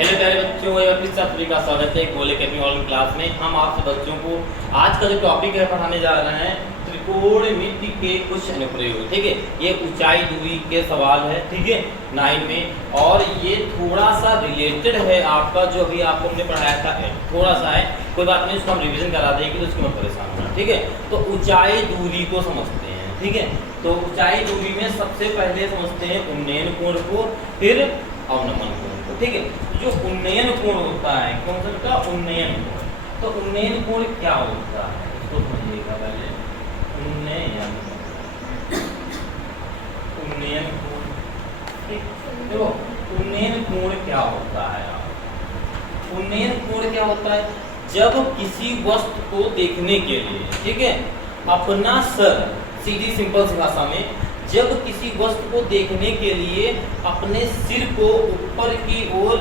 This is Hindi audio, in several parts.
हेलो प्यारे बच्चों, फिर से आप सभी का स्वागत है गोले अकेडमी ऑनलाइन क्लास में। हम आपसे बच्चों को आज का जो टॉपिक है पढ़ाने जा रहे हैं त्रिकोणमिति के कुछ अनुप्रयोग। ठीक है, ये ऊंचाई दूरी के सवाल है, ठीक है, 9 में। और ये थोड़ा सा रिलेटेड है आपका जो अभी आपको हमने पढ़ाया था, थोड़ा सा है, कोई बात नहीं, उसको हम रिवीजन करा देंगे तो उसकी मत परेशान होना। ठीक है, तो ऊंचाई दूरी को समझते हैं। ठीक है, तो ऊंचाई दूरी में सबसे पहले समझते हैं उन्नयन कोण को, फिर अवनमन कोण को। ठीक है, जो उन्नयन कोण होता है, कौन सा होता है उन्नयन कोण, तो उन्नयन कोण क्या होता है इसको समझिएगा पहले। उन्नयन कोण, देखो उन्नयन कोण क्या होता है। उन्नयन कोण क्या होता है, जब किसी वस्तु को देखने के लिए, ठीक है, अपना सर, सीधी सिंपल सी भाषा में, जब किसी वस्तु को देखने के लिए अपने सिर को ऊपर की ओर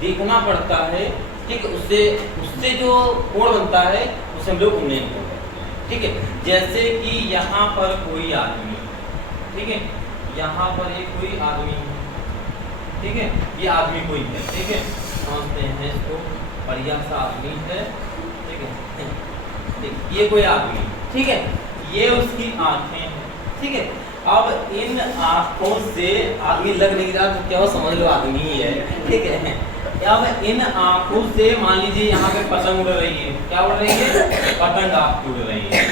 देखना पड़ता है, ठीक है, उससे जो कोण बनता है उसे हम लोग उन्नयन कोण कहते हैं। ठीक है, जैसे कि यहाँ पर कोई आदमी, ठीक है, यहाँ पर ये कोई आदमी है, ठीक है, ये आदमी कोई है, ठीक है, समझते हैं इसको, बढ़िया सा आदमी है, ठीक है, ये कोई आदमी, ठीक है, ये उसकी आंखें हैं, ठीक है। अब इन आंखों से आदमी लग नहीं रहा तो क्या वो समझ लो आदमी ही है, ठीक है। अब इन आंखों से मान लीजिए यहाँ पे पतंग उड़ रही है, क्या उड़ रही है, पतंग आपकी उड़ रही है,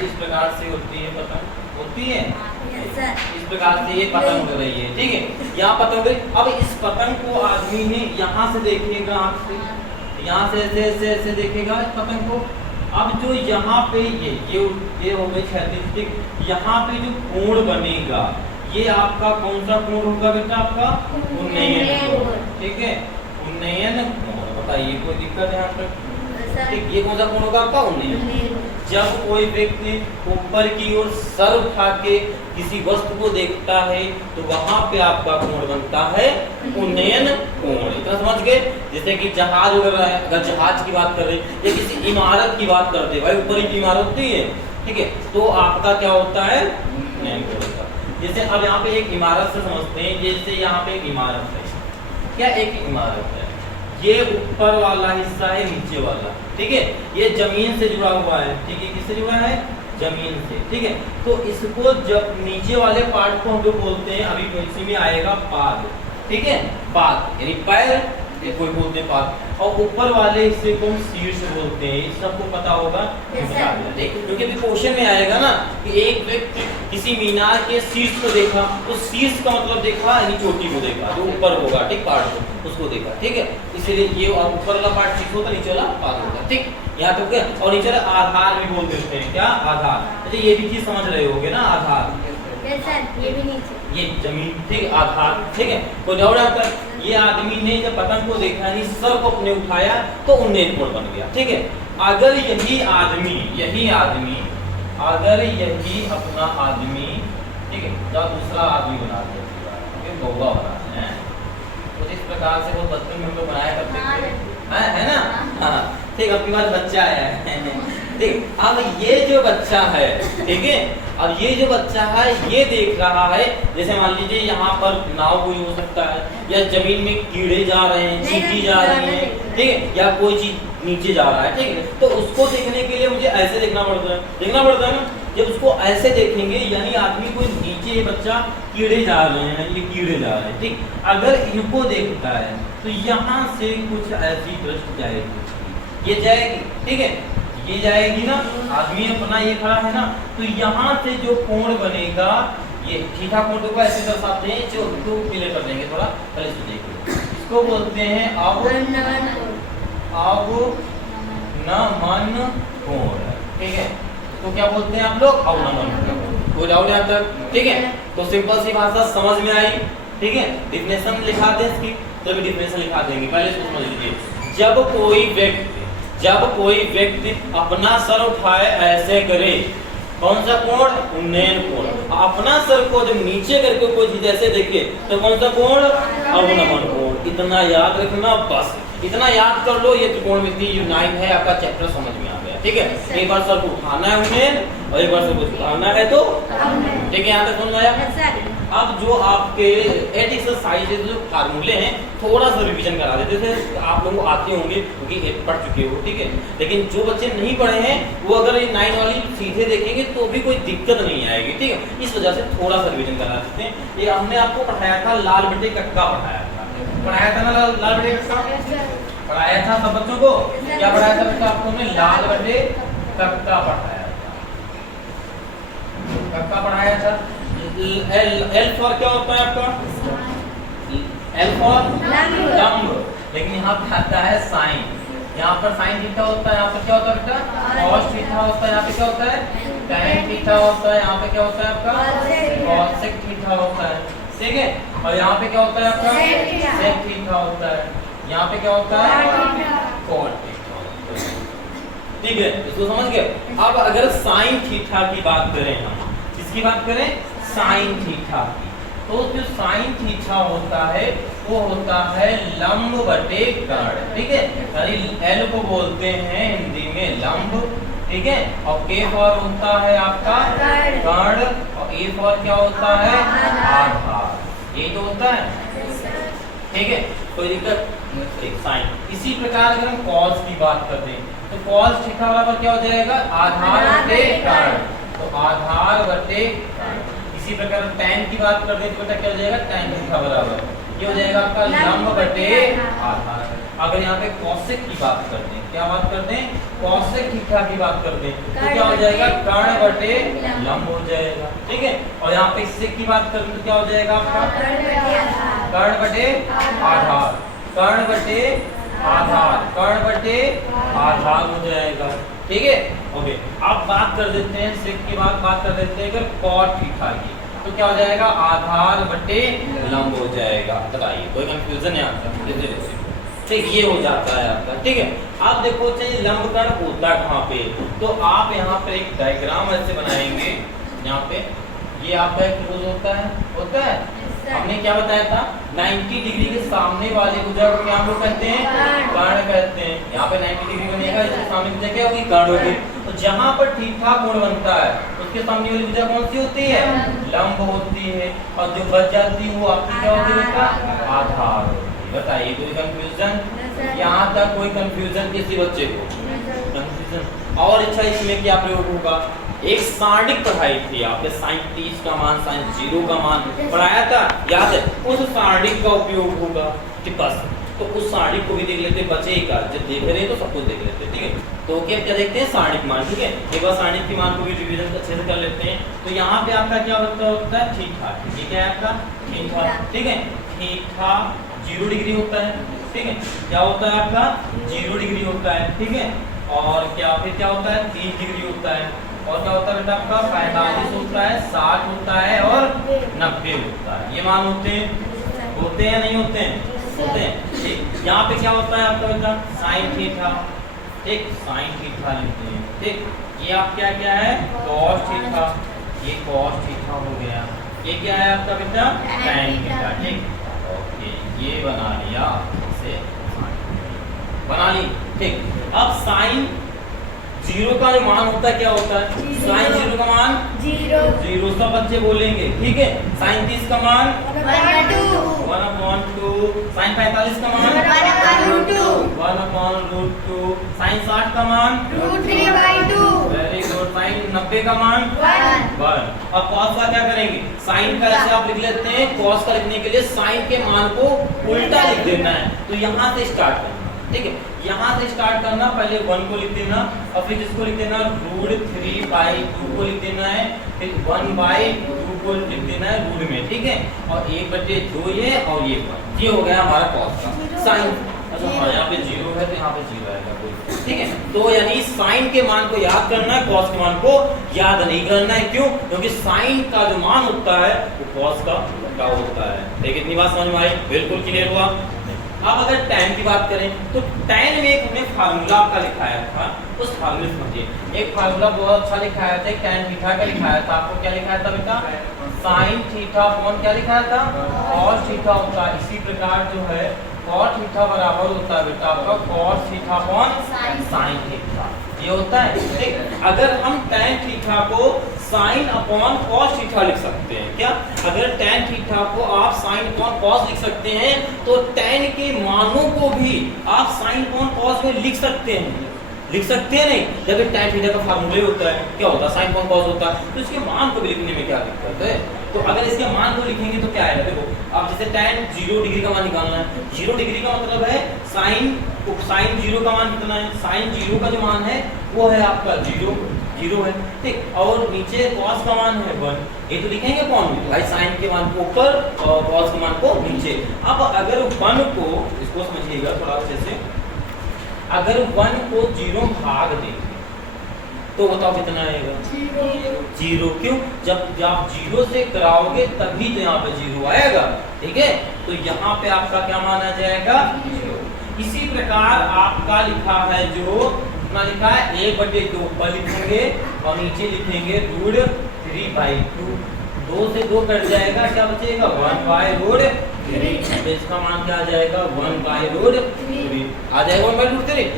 इस प्रकार से होती है पतंग, होती है इस प्रकार से ये पतंग उड़ रही है, ठीक है, यहाँ पतंग उड़ रही। अब इस पतंग को आदमी ने यहाँ से देखेगा, आँख से, यहाँ से ऐसे देखेगा इस पतंग को। अब जो यहाँ पे ये हो गई क्षैतिज, यहाँ पे जो कोण बनेगा ये आपका कौन सा कोण होगा बेटा, आपका उन्नयन कोण, ठीक है, उन्नयन कोण। बताइए कोई दिक्कत है यहाँ पर, ठीक, ये कौन सा कोण होगा आपका उन्नयन। जब कोई व्यक्ति ऊपर की ओर सर उठा के किसी वस्तु को देखता है तो वहां पे आपका कोण बनता है उन्नयन कोण। इतना समझ गए। जैसे कि जहाज उड़ रहा है, अगर जहाज की बात कर रहे हैं या किसी इमारत की बात करते हैं, भाई ऊपर की इमारत होती है, ठीक है, तो आपका क्या होता है उन्नयन कोण होता है। जैसे अब यहाँ पे एक इमारत से समझते हैं, जैसे यहाँ पे एक इमारत है, क्या एक इमारत है, ये ऊपर वाला हिस्सा है, नीचे वाला, ठीक है, ये जमीन से जुड़ा हुआ है, ठीक है, किससे जुड़ा है, जमीन से, ठीक है। तो इसको जब नीचे वाले पार्ट को हम लोग बोलते हैं, अभी इसी में आएगा पाद, ठीक है, पाद यानी पैर, कोई बोलते हैं पाद, और ऊपर वाले हिस्से को हम शीर्ष बोलते हैं। इस सबको पता होगा, क्योंकि अभी क्वेश्चन में आएगा ना कि एक व्यक्ति किसी मीनार के शीर्ष को देखा, तो शीर्ष का मतलब देखा यानी चोटी को देखा, जो ऊपर होगा, ठीक, पार्ट को, उसको देखा, ठीक है, इसलिए ये ऊपर वाला पार्ट शीर्ष होता, नीचे वाला पाद होता, ठीक, यहाँ तक क्या। और नीचे आधार भी बोल देते हैं, क्या आधार, अच्छा ये भी चीज समझ रहे होगे ना, आधार, ये भी नीचे, ये जमीन, ठीक, आधार, ठीक है। कोई डाउट आता है, ये आदमी ने जब पतंग को देखा, नहीं सर को अपने उठाया तो उन्नयन कोण बन गया, ठीक है। अगर यही आदमी अगर यही अपना आदमी, ठीक है, जब दूसरा आदमी बना दिया, गौवा बनाते हैं, तो इस प्रकार से वो बचपन में हम लोग बनाया करते थे, है ना, हाँ, ठीक, अब की बार बच्चा है, ठीक, अब ये जो बच्चा है, ठीक है, अब ये जो बच्चा है ये देख रहा है, जैसे मान लीजिए यहाँ पर नाव कोई हो सकता है, या जमीन में कीड़े जा रहे हैं, चींटी जा रही है, ठीक है, या कोई चीज नीचे जा रहा है, ठीक है, तो उसको देखने के लिए मुझे ऐसे देखना पड़ता है ना। जब उसको ऐसे देखेंगे यानी आदमी को नीचे, ये बच्चा कीड़े जा रहे हैं, ये कीड़े जा रहे हैं, ठीक, अगर इनको देखता है तो यहाँ से कुछ ऐसी दृष्टि जाएगी, ये जाएगी, ठीक है, ये जाएगी ना, आदमी अपना ये खड़ा है ना, तो यहाँ से जो कोण बनेगा, ये ठीठा कोण को ऐसे दर्शाते हैं, जो तो क्लियर कर देंगे थोड़ा, पहले सुनिए, इसको बोलते हैं अवनमन कोण, ठीक है, तो क्या बोलते हैं आप लोग, अवनमन कोण। कोई डाउट यहाँ तक, ठीक है, तो सिंपल सी भाषा समझ में आई, ठीक है। डिफिनेशन लिखा दें इसकी, तो अभी डिफिनेशन लिखा देंगे, पहले इसको समझ लीजिए। जब कोई व्यक्ति अपना सर उठाए ऐसे करे, कौन सा कोण, उन्नयन कोण। अपना सर को जब नीचे करके कोई चीज ऐसे देखे तो कौन सा कोण, अवनमन कोण। इतना याद रखना, बस इतना याद कर लो, ये त्रिकोणमिति जो 9 है आपका चैप्टर समझ में आ गया, ठीक है। एक बार सर को उठाना है उन्नयन और एक बार सर को उठाना है तो, ठीक है, यहाँ तक समझ आया। अब जो आपके 8 एक्सरसाइज जो फार्मूले हैं थोड़ा सा रिवीजन करा देते थे, आप लोगों को आते होंगे क्योंकि पढ़ चुके हो, ठीक है। लेकिन जो बच्चे नहीं पढ़े हैं वो अगर ये 9 वाली सीधे देखेंगे तो भी कोई दिक्कत नहीं आएगी, ठीक है। इस वजह से थोड़ा सा रिवीजन करा देते हैं। ये हमने आपको पढ़ाया था लाल बटे कक्का पढ़ाया था ना, लाल बटे कक्का पढ़ाया था सब बच्चों को। क्या पढ़ाया था बच्चा आपको? हमने लाल बटे कक्का पढ़ाया था, कक्का पढ़ाया था। एल फॉर क्या होता है आपका? एल फॉर लंब, लेकिन यहाँ पे आता है साइन। यहाँ पर साइन थीटा होता है, यहाँ पर क्या होता है बेटा? कॉस थीटा होता है। यहाँ पे क्या होता है? टैन थीटा होता है। यहाँ पे क्या होता है आपका? कॉसेक थीटा होता है, ठीक है। और यहाँ पे क्या होता है आपका? सेक थीटा होता है। यहाँ पे क्या होता है? कॉट थीटा होता है, ठीक है। इसको समझ गए। अब अगर साइन थीटा की बात करें, हम किसकी बात करें? साइन थीटा की। तो जो साइन थीटा होता है वो होता है लंब बटे कर्ण, ठीक है। यानी एल को बोलते हैं हिंदी में लंब, ठीक है। और के फॉर होता है आपका कर्ण, और ए फॉर क्या होता है? आधार। ये तो होता है, ठीक है, कोई दिक्कत? साइन। इसी प्रकार अगर हम कॉस की बात करते हैं तो कॉस थीटा बराबर क्या हो जाएगा? आधार बटे कर्ण, तो आधार बटे कर्ण। इसी प्रकार tan की बात करते हैं तो बेटा क्या हो जाएगा? tan थीटा बराबर ये हो जाएगा आपका लंब बटे आधार। अगर यहाँ पे कॉसेक की बात करते हैं, क्या बात करते हैं? कॉसेक थीटा की बात करते हैं तो क्या हो जाएगा? कर्ण बटे लंब हो जाएगा, ठीक है। और यहाँ पे सेक की बात करते हैं तो क्या हो जाएगा आपका? कर्ण बटे आधार, कर्ण बटे आधार, कर्ण बटे आधार हो जाएगा, ठीक है। ओके, अब बात कर देते हैं सेक की बात कर देते हैं अगर कॉट थीटा की तो क्या हो जाएगा? आधार बटे लंब हो जाएगा। बताइए कोई कंफ्यूजन है आपका? ठीक, ये हो जाता है आपका, ठीक है। आप देखो चाहिए लंब कर्ण होता कहाँ पे, तो आप यहाँ पे एक डायग्राम ऐसे बनाएंगे। यहाँ पे ये आपका एक त्रिभुज होता है। हमने क्या बताया था? 90 डिग्री के सामने वाले भुजा को क्या हम लोग कहते हैं? कर्ण कहते हैं। यहाँ पे 90 डिग्री बनेगा, इसके सामने भुजा क्या होगी? कर्ण होगी। तो जहाँ पर ठीठा कोण बनता है उसके सामने वाली भुजा कौन सी होती है? लंब होती है। और जो बच जाती है वो आपकी क्या होती है बेटा? आधार होती है। बताइए कोई कंफ्यूजन? यहाँ तक कोई कंफ्यूजन किसी बच्चे को? कंफ्यूजन? और अच्छा इसमें क्या प्रयोग होगा? एक सारणिक पढ़ाई थी आपने, साइन 30 का मान, साइन 0 का मान पढ़ाया था, याद है? उस सारणिक का उपयोग होगा, ठीक। बस तो उस सारणिक को भी देख लेते, बचेगा जब देख रहे हैं तो सब कुछ देख लेते हैं, ठीक है। तो क्या देखते हैं? सारणिक मान, ठीक है। एक बार सारणिक के मान को भी रिवीजन अच्छे से कर लेते हैं। तो यहाँ पे आपका क्या होता है? थीटा, ठीक है, आपका थीटा, ठीक है। थीटा 0 डिग्री होता है, ठीक है। क्या होता है आपका? 0 डिग्री होता है, ठीक है। और क्या फिर क्या होता है? 30 डिग्री होता है। और क्या होता है बेटा आपका? 45 होता है, 60 होता है और 90 होता है। ये मान होते हैं या नहीं होते हैं? होते हैं, ठीक। यहाँ पे क्या होता है आपका बेटा? साइन थीटा, ठीक, साइन थीटा लिखते हैं, ठीक। ये आप क्या है? कॉस थीटा, ये कॉस थीटा हो गया। ये क्या है आपका बेटा? टैन थीटा, ठीक। ओके, ये बना लिया, इसे बना ली, ठीक। अब साइन 0 का जो मान होता है क्या होता है? साइन 0 का मान 0 सब बच्चे बोलेंगे, ठीक है। साइन 30 का मान 1/2, साइन 45 का मान 1/√2, साइन 60 का मान √3/2, वेरी गुड। साइन 90 का मान 1। अब कॉस का क्या करेंगे? साइन का ऐसे आप लिख लेते हैं, कॉस का लिखने के लिए साइन के मान को उल्टा लिख देना है। तो यहाँ से स्टार्ट करना, ठीक है। यहाँ से स्टार्ट करना, पहले 1 को लिख देना और फिर इसको लिख देना √3/2 को लिख देना है, फिर 1/2 को लिख देना है रूट में, ठीक है। और 1/2 ये और ये 1, ये हो गया हमारा कॉस का साइन। अच्छा हाँ, यहाँ पे 0 है तो यहाँ पे 0 आएगा, ठीक है। तो यानी साइन के मान को याद करना है, कॉस के मान को याद नहीं करना है। क्यों? क्योंकि साइन का जो मान होता है वो कॉस का होता है, ठीक। इतनी बात समझ में आई? बिल्कुल क्लियर हुआ। अब अगर tan की बात करें तो tan में एक हमने फार्मूला आपका लिखाया था, उस फार्मूले समझिए। एक फार्मूला बहुत अच्छा लिखाया था, tan थीटा का लिखाया था। आपको क्या लिखाया था बेटा? sin थीटा अपॉन क्या लिखाया था? cos थीटा होता है। इसी प्रकार जो है cos थीटा बराबर होता है बेटा आपका cos theta upon sin theta, ये होता है, ठीक। अगर हम tan थीटा को साइन अपॉन कॉस थीटा लिख सकते हैं। क्या? अगर tan थीटा को आप साइन अपॉन कॉस लिख सकते हैं तो tan के मानों को भी आप साइन अपॉन कॉस में लिख सकते हैं। लिख सकते हैं नहीं? जब tan थीटा का फार्मूला होता है क्या होता है? साइन अपॉन कॉस होता है। तो इसके मान को भी लिखने में क्या दिक्कत है? तो अगर इसके मान को लिखेंगे तो क्या आएगा? देखो अब जैसे tan 0 डिग्री का मान निकालना है। 0 डिग्री का मतलब है साइन 0 का मान कितना है? साइन 0 का जो मान है वो है आपका 0 है, ठीक। और नीचे cos का मान है 1। ये तो लिखेंगे कौन में? भाई साइन के मान को ऊपर और cos के मान को नीचे। अब अगर 1 को, इसको समझिएगा थोड़ा अच्छे से, अगर 1 को 0 भाग देंगे तो बताओ कितना आएगा? 0। क्यों? जब आप 0 से कराओगे तभी तो यहाँ पे 0 आएगा, ठीक है। तो यहाँ पे आपका क्या माना जाएगा? 0। इसी प्रकार आपका लिखा है जो अपना लिखा है 1/2 ऊपर लिखेंगे और नीचे लिखेंगे √3/2। 2 से 2 कट जाएगा, क्या बचेगा? 1/√3। तो इसका मान क्या आ जाएगा? 1/√3 आ जाएगा। 1/√3।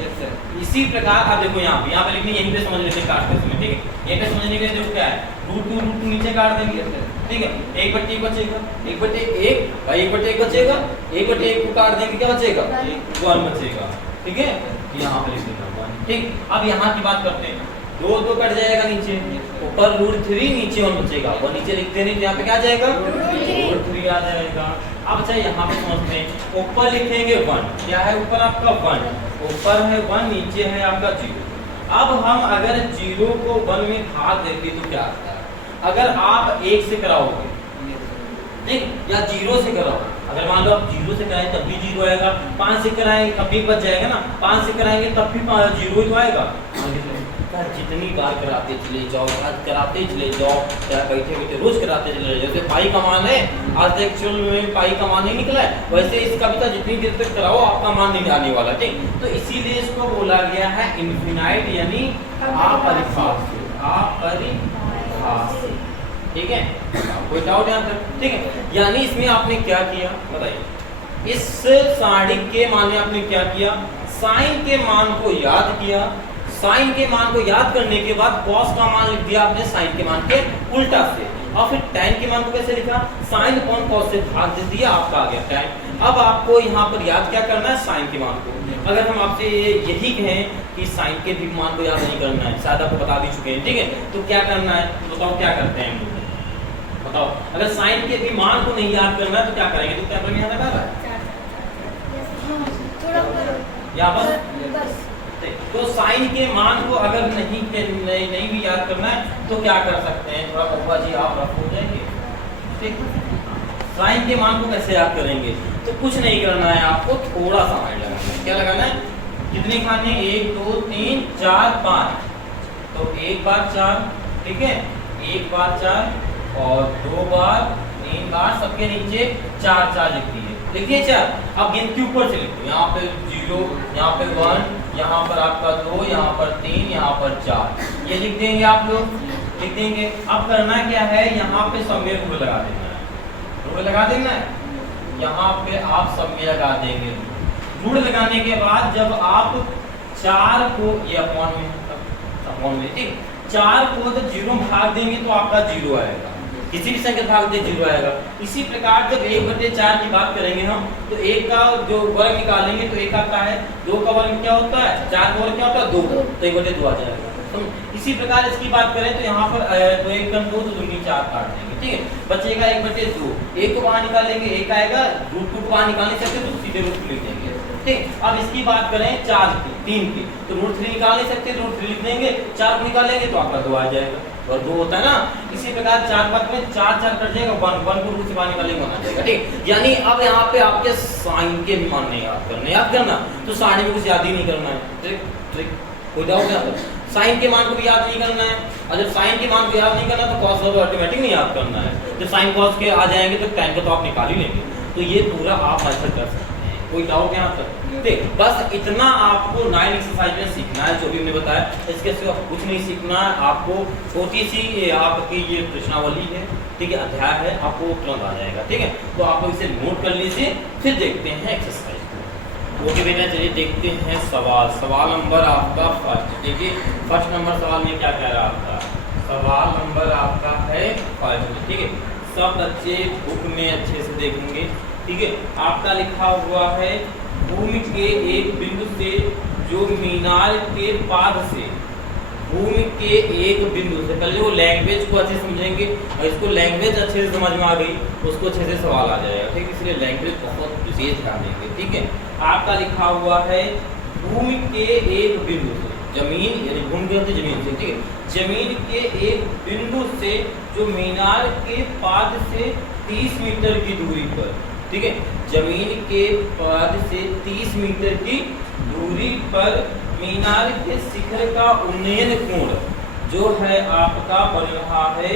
इसी प्रकार अब देखो यहाँ पे लिखनी, यहीं पे समझ लेते काटते समय, ठीक है। यहीं पे समझने के लिए देखो क्या है, √2 नीचे काट देंगे, ठीक है। 1/1 बचेगा, 1/1 भाई 1/1 बचेगा, 1/1 को काट देंगे, क्या बचेगा? 1 बचेगा, ठीक है। यहाँ पे लिख देना 1, ठीक। अब यहाँ की बात करते हैं, 2 कट जाएगा नीचे, ऊपर √3 नीचे 1 बचेगा, और नीचे लिखते नहीं तो यहाँ पे क्या आ जाएगा? √3 आ जाएगा। अब चाहे यहाँ पे समझते हैं, ऊपर लिखेंगे 1, क्या है ऊपर आपका 1, ऊपर है 1, नीचे है आपका 0। अब हम अगर 0 को 1 में भाग देंगे तो क्या आता है? अगर आप 1 से कराओगे, ठीक, या 0 से कराओ, अगर मान लो आप 0 से कराएं तब भी 0 आएगा, 5 से कराएंगे तब भी बच जाएगा ना, 5 से कराएंगे तब भी 0 ही तो आएगा। जितनी बार कराते चले जाओ, आज कराते चले जाओ, क्या बैठे बैठे रोज कराते चले जाओ। जैसे पाई का मान है, आज एक्चुअल में पाई का मान नहीं निकला है, वैसे इसका भी था, जितनी देर तक कराओ आपका मान नहीं आने वाला, ठीक। तो इसीलिए इसको बोला गया है इनफिनाइट, यानी अपरिभाष्य, ठीक है। कोई डाउट यहाँ तक? ठीक है। यानी इसमें आपने क्या किया बताइए, इस सारणी के मान में आपने क्या किया? साइन के मान को याद किया, साइन के मान को याद करने के बाद cos का मान लिख दिया आपने साइन के मान के उल्टा से, और फिर tan के मान को कैसे लिखा? साइन अपॉन cos से भाग दे दिया, आपका आ गया tan। अब आपको यहाँ पर याद क्या करना है? साइन के मान को। अगर हम आपसे यही कहें कि साइन के भी मान को याद नहीं करना है, शायद आपको बता भी चुके हैं, ठीक है, तो क्या करना है? तो बताओ क्या करते हैं हम लोग? बताओ, अगर साइन के भी मान को नहीं याद करना है तो क्या करेंगे? तो क्या यहाँ लगा रहा है यहाँ पर, तो साइन के मान को अगर नहीं भी याद करना है तो क्या कर सकते हैं? थोड़ा बाबा जी आप रफ हो जाएंगे, ठीक। साइन के मान को कैसे याद करेंगे? तो कुछ नहीं करना है, आपको थोड़ा सा माइंड लगाना है। क्या लगाना है? कितने खाने? 1 2 3 4 5, तो 1 बार 4, ठीक है, 1 बार 4 और 2 बार 3 बार, सबके नीचे 4 लिख दिए, लिखिए 4। अब गिनती ऊपर से लिखते, यहाँ पे 0, यहाँ पे 1, यहाँ पर आपका 2, यहाँ पर 3, यहाँ पर 4, ये लिख देंगे आप लोग, लिख देंगे। अब करना क्या है? यहाँ पे सब में रूल लगा देना है, रूल लगा देना है, यहाँ पे आप सब में लगा देंगे। रूल लगाने के बाद जब आप 4 को, ये अपॉन में, ठीक, 4 को तो 0 भाग देंगे तो आपका 0 आएगा, किसी भी संख्या भाग दे 0 आएगा। इसी प्रकार जब 1/4 की बात करेंगे हम, तो 1 का जो वर्ग निकालेंगे तो 1 आता है, 2 का वर्ग क्या होता है? 4 का वर्ग क्या होता है? 2, तो 1/2 आ जाएगा। तो इसी प्रकार इसकी बात करें तो यहाँ पर तो 1 कम 2 तो 2 की 4 काट देंगे, ठीक है, बचेगा 1/2। 1 को बाहर निकालेंगे, 1 आएगा, √2 को बाहर निकाल नहीं सकते तो सीधे √2 लिख देंगे, ठीक। अब इसकी बात करें 4 की, 3 की, तो √3 निकाल नहीं सकते, √3 लिख देंगे, 4 को निकालेंगे तो आपका 2 आ जाएगा, और 2 होता है ना। इसी प्रकार 4 बात में 4 कट जाएगा, 1 को √2 से बाहर निकालेंगे 1 आ जाएगा, ठीक। यानी अब यहाँ पे आपके साइन के भी मान नहीं याद करना, तो साइन में कुछ याद ही नहीं करना है, ट्रिक। कोई डाउट यहाँ पर? साइन के मान को भी याद नहीं करना है, और जब साइन के मान को याद नहीं करना तो cos को ऑटोमेटिक नहीं याद करना है। जब साइन cos के आ जाएंगे तो tan को तो आप निकाल ही लेंगे। तो ये पूरा आप मेथड कर सकते हैं, कोई डाउट यहाँ तक? ठीक, बस इतना आपको 9 एक्सरसाइज में सीखना है, जो भी हमने बताया। इसके सिवा कुछ नहीं सीखना है आपको। छोटी सी आपकी ये प्रश्नावली है, ठीक है, अध्याय है, आपको तुरंत आ जाएगा, ठीक है। तो आप लोग इसे नोट कर लीजिए, फिर देखते हैं एक्सरसाइज। ओके बेटा, चलिए देखते हैं सवाल नंबर आपका फर्स्ट। देखिए फर्स्ट नंबर सवाल में क्या कह रहा आपका सवाल नंबर आपका है 5 में, ठीक है। सब बच्चे बुक में अच्छे से देखेंगे, ठीक है। आपका लिखा हुआ है भूमि के एक बिंदु से जो मीनार के पाद से, भूमि के एक बिंदु से, पहले वो लैंग्वेज को अच्छे से समझेंगे और इसको लैंग्वेज अच्छे से समझ में आ गई उसको अच्छे से सवाल आ जाएगा, ठीक है। इसलिए लैंग्वेज बहुत विशेष ध्यान देंगे, ठीक है। आपका लिखा हुआ है भूमि के एक बिंदु से, जमीन यानी भूमि के होते जमीन से, ठीक है। जमीन के एक बिंदु से जो मीनार के पाद से 30 मीटर की दूरी पर, ठीक है, जमीन के पाद से 30 मीटर की दूरी पर मीनार के शिखर का उन्नयन कोण जो है आपका बन रहा है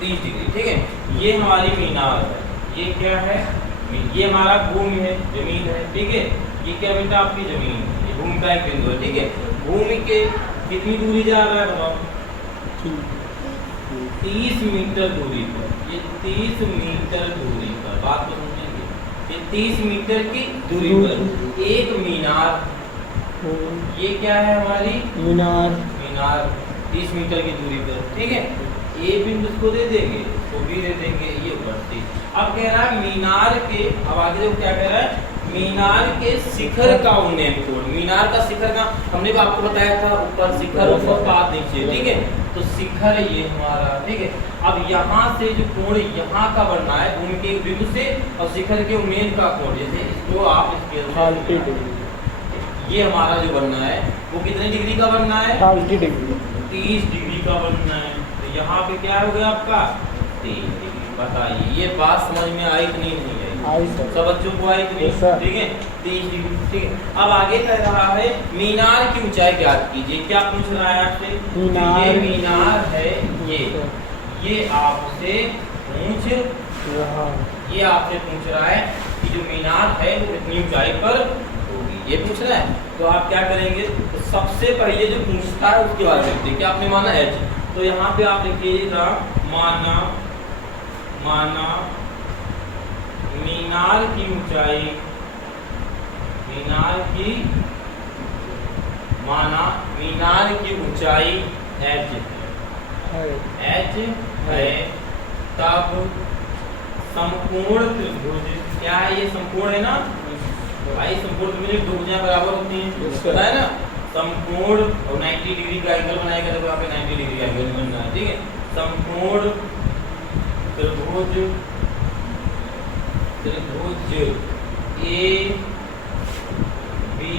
30 डिग्री, ठीक है। ये हमारी मीनार है, ये क्या है, ये हमारा भूमि है, जमीन है, ठीक है। ये क्या बेटा आपकी जमीन, ये भूमि का एक बिंदु है, ठीक है। भूमि के कितनी दूरी जा रहा है बताओ, 30 मीटर दूरी पर, ये 30 मीटर दूरी पर, बात तो समझेंगे, ये 30 मीटर की दूरी पर एक मीनार, ये क्या है हमारी मीनार 30 मीटर की दूरी पर, ठीक है। ए बिंदु को दे देंगे, इसको भी दे देंगे, ये बढ़ती। अब कह रहा है मीनार के, अब आगे देखो क्या कह रहा है, मीनार के शिखर का उन्नयन कोण, मीनार का शिखर का हमने भी आपको बताया था, ऊपर शिखर ऊपर पाद नीचे, ठीक है। तो शिखर ये हमारा, ठीक है। अब यहाँ से जो कोण यहाँ का बनना है भूमि के एक बिंदु से और शिखर के उन्नयन का कोण, जैसे इसको आप इसके ये हमारा जो बनना है वो कितने डिग्री का बनना है, 30 डिग्री का बनना है। तो यहाँ पे क्या हो गया आपका 30 डिग्री। बताइए ये बात समझ में आई कि नहीं आई, सब बच्चों को आई कि नहीं, ठीक है। 30 डिग्री, ठीक है। अब आगे कह रहा है मीनार की ऊंचाई ज्ञात कीजिए। क्या पूछ रहा है आपसे, ये मीनार है, ये आपसे पूछ, ये आपसे पूछ रहा है कि जो मीनार है वो कितनी ऊंचाई पर होगी, ये पूछ रहा है। तो आप क्या करेंगे, तो सबसे पहले जो पूछता है उसके बारे में देखते हैं। क्या आपने माना h, तो यहाँ पे आप लिखिएगा माना मीनार की ऊंचाई, माना मीनार की ऊंचाई h है, तब संपूर्ण त्रिभुज, क्या है ये संपूर्ण है ना भाई, संपूर्ण त्रिभुज दो भुजाएं बराबर होती हैं, पता है ना। संपूर्ण और 90 डिग्री का एंगल बनाएगा, देखो यहाँ पे 90 डिग्री का एंगल बनना है, ठीक है। संपूर्ण त्रिभुज ए बी